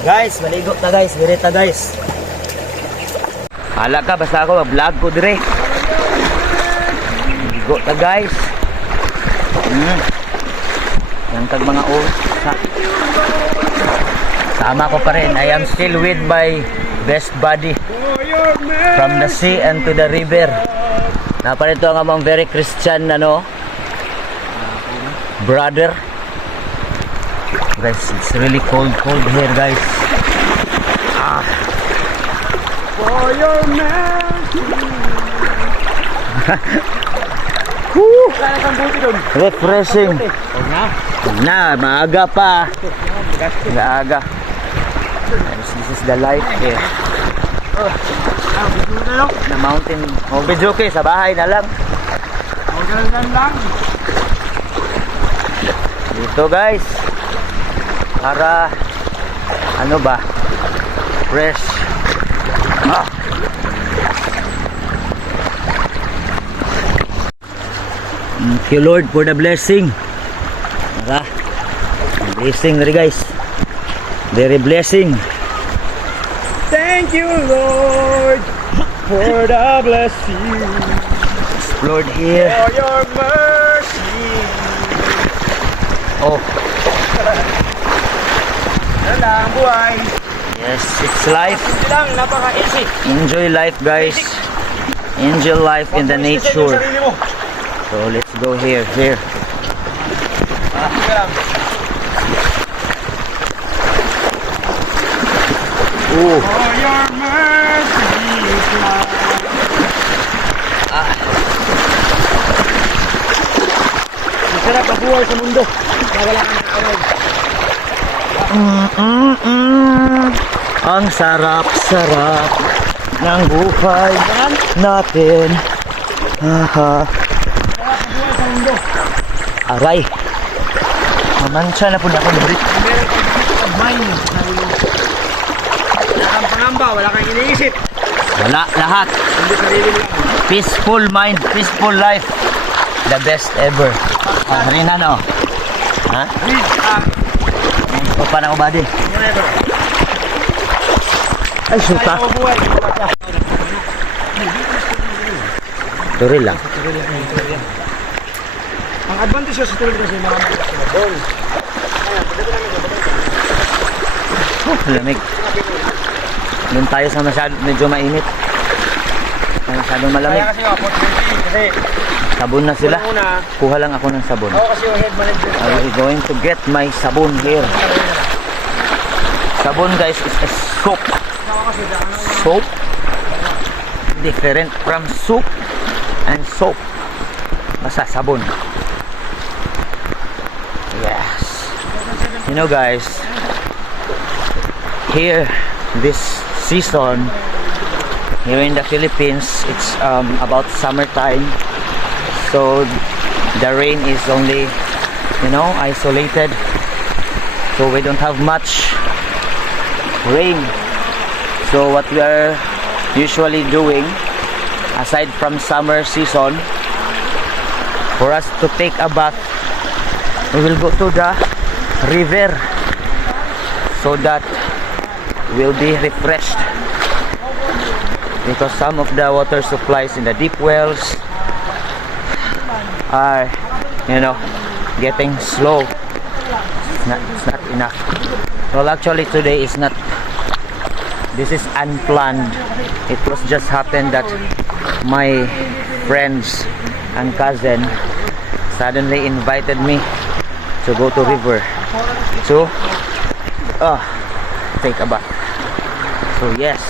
Guys, maligo na guys, direta guys. Hala ka, basta ako mag-vlog ko dire. Maligo na guys. Yan kag mga sama ko pa rin. I am still with my best buddy from the sea and to the river. Naparito ang among very Christian brother. Guys, it's really cold here guys. For your mercy. Refreshing. Na, maaga pa. Maaga. This is the life here. The mountain. Oh, video okay, sa bahay na lang. lang. Dito guys. Para ano ba? Fresh. Thank you Lord for the blessing. Blessing rin guys. Very blessing. Thank you Lord for the blessing. Lord here. For your mercy. Oh. Ano lang, buhay. Yes, it's life. Hindi lang, napaka-easy. Enjoy life guys. Enjoy life in the nature. So let's go here. Ooh. For your mercy is mine. Masarap ang buhay sa mundo. Wala kang kakamay. Ang sarap-sarap ng buhay natin. Aray. Mamansya na po na ako ng break. Meron kang peace of mind. Wala kang pangamba, wala kang iniisip. Wala, lahat. Hindi sarili lang. Peaceful mind, peaceful life. The best ever. Rin ano? Ha? Ito pa na ubadi. Ay, suta. Turi lang. Ang advantage sa tulad kasi mga ball. Lamig. Doon tayo sa medyo mainit. Masyadong malamig. Kaya kasi opportunity kasi Sabon na sila. Kuha lang ako ng sabon. ako kasi yung head manager. I will going to get my sabon here. Sabon guys is a soap. Soap. Different from soup and soap. Basta sabon. Yes. You know guys, here this season here in the Philippines, it's about summertime. So the rain is only, isolated. So we don't have much rain. So what we are usually doing, aside from summer season, for us to take a bath, we will go to the river so that we'll be refreshed, because some of the water supplies in the deep wells are getting slow. It's not enough. Well, actually today is not, this is unplanned. It was just happened that my friends and cousin suddenly invited me to go to river to take a bath. So yes,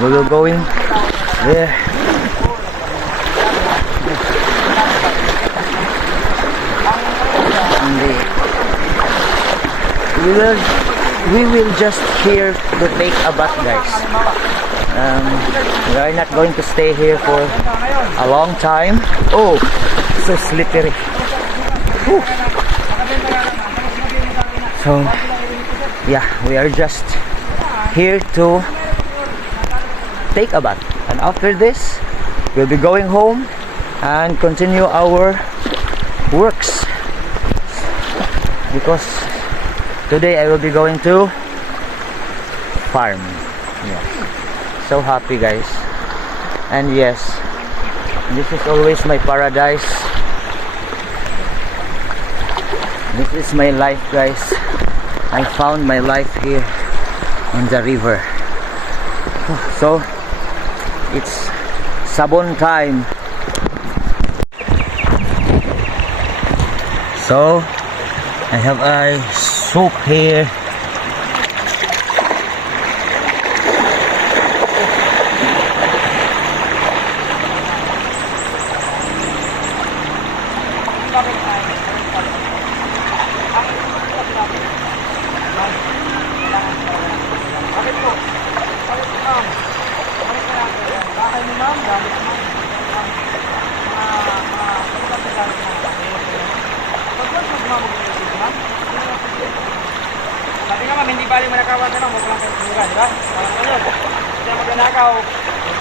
we will going there. We will just here to take a bath guys. We are not going to stay here for a long time. Oh, so slippery. Whew. So yeah, we are just here to take a bath, and after this we'll be going home and continue our works, because today I will be going to farm. Yes. So happy, guys. And yes, this is always my paradise. This is my life, guys. I found my life here on the river. So it's sabon time. So I have a soup here. Sabi nga ma'am, hindi bali manakawan na huwag lang kayo sumura, di ba? Parang ano yun. Kasi magnanakaw,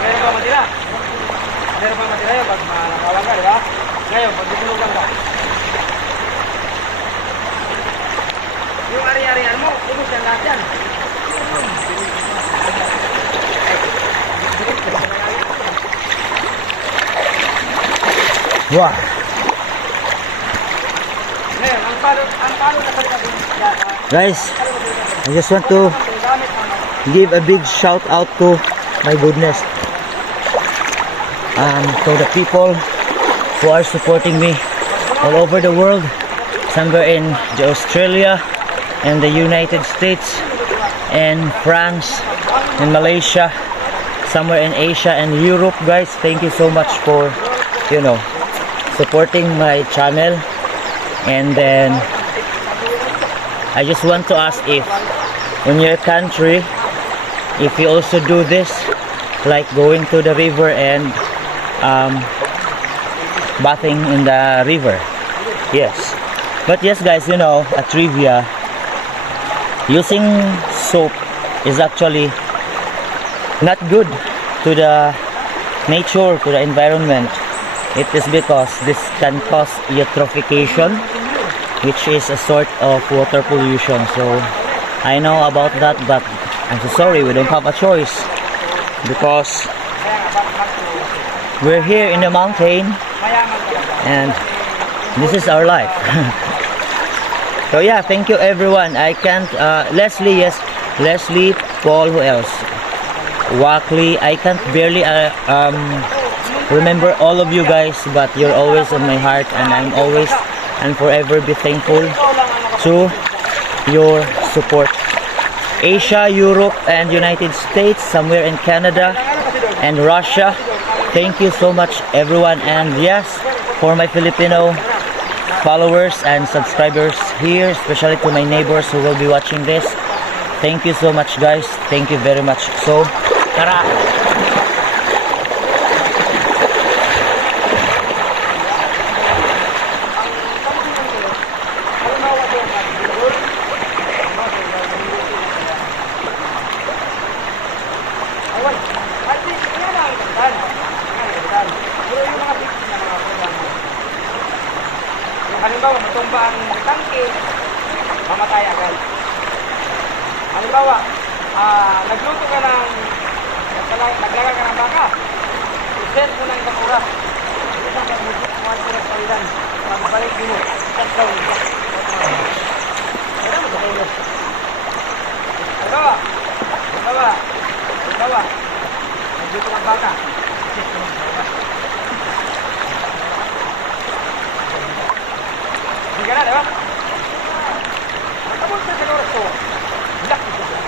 meron pa matira. Meron pa matira yun pag manakawan ka, di ba? Ngayon, pag ditulugan ka. Yung ari-arian mo, ubus yan lahat yan. Wow. Ngayon, ang palo na salita din. Guys, I just want to give a big shout out to my goodness, to the people who are supporting me all over the world, somewhere in Australia and the United States and France and Malaysia, somewhere in Asia and Europe. Guys, thank you so much for, you know, supporting my channel. And then I just want to ask if in your country, if you also do this, like going to the river and bathing in the river. Yes. But yes, guys, you know, a trivia, using soap is actually not good to the nature, to the environment. It is because this can cause eutrophication, which is a sort of water pollution. So I know about that, but I'm so sorry, we don't have a choice because we're here in the mountain and this is our life. So yeah, thank you everyone. I can't Leslie, yes, Leslie, Paul, who else? Wackley, I can't barely remember all of you guys, but you're always in my heart, and I'm always and forever be thankful to your support. Asia, Europe, and United States, somewhere in Canada and Russia, thank you so much everyone. And yes, for my Filipino followers and subscribers here, especially to my neighbors who will be watching this, thank you so much guys, thank you very much. So tara. Halimbawa, matumba ang tangke, mamatay agad. Halimbawa, nagluto ka ng, naglaga ka ng baka, i-set mo ng isang oras. Isang pag-musik, mga oras palitan. Magbalik mo, isang daw. Kaya mo sa kayo. Halimbawa, nagluto ng baka, i-set mo ng isang oras. Hindi ka na, di ba? Tapos na sa oras to, hilak ito siya.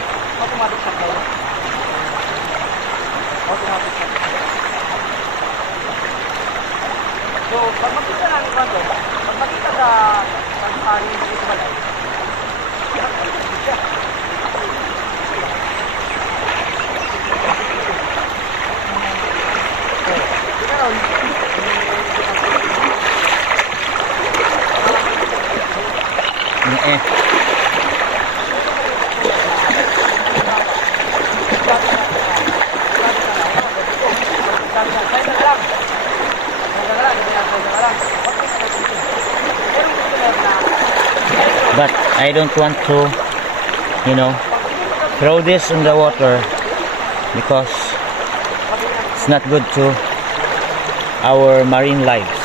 Automatic sa kayo. Automatic sa kayo. So, pag makita na ang kanto, pag makita sa pagsari dito balay, hilak ito siya. But I don't want to you know, throw this in the water because it's not good to our marine lives.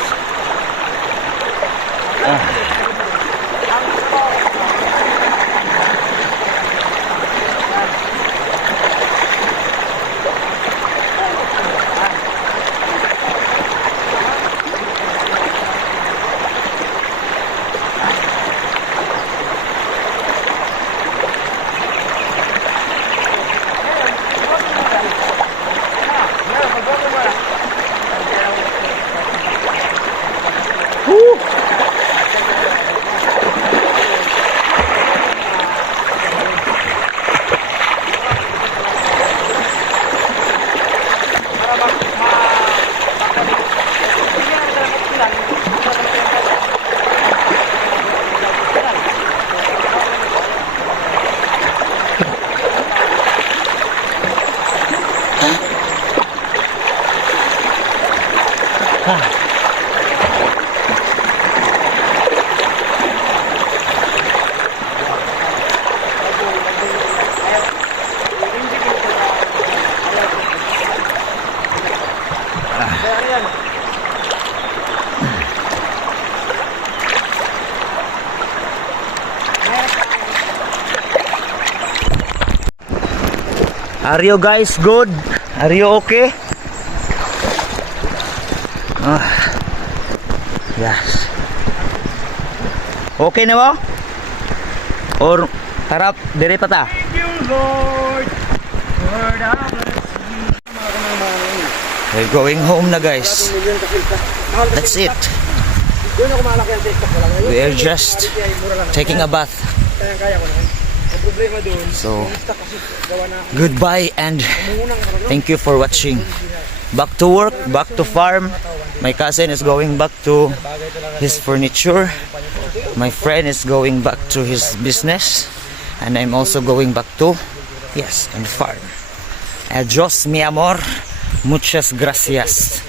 Are you guys good? Are you okay? Yes. Okay na mo? Or tarap, dire pa ta? Thank you, Lord. Lord, I bless you. We're going home na guys. That's it. Doon ako malaki ang TikTok ko lang. We are just taking a bath. Kaya ko naman. Ang problema doon, So, kasi gawa na goodbye and thank you for watching. Back to work, back to farm. My cousin is going back to his furniture. My friend is going back to his business. And I'm also going back to, yes, and farm. Adios, mi amor. Muchas gracias.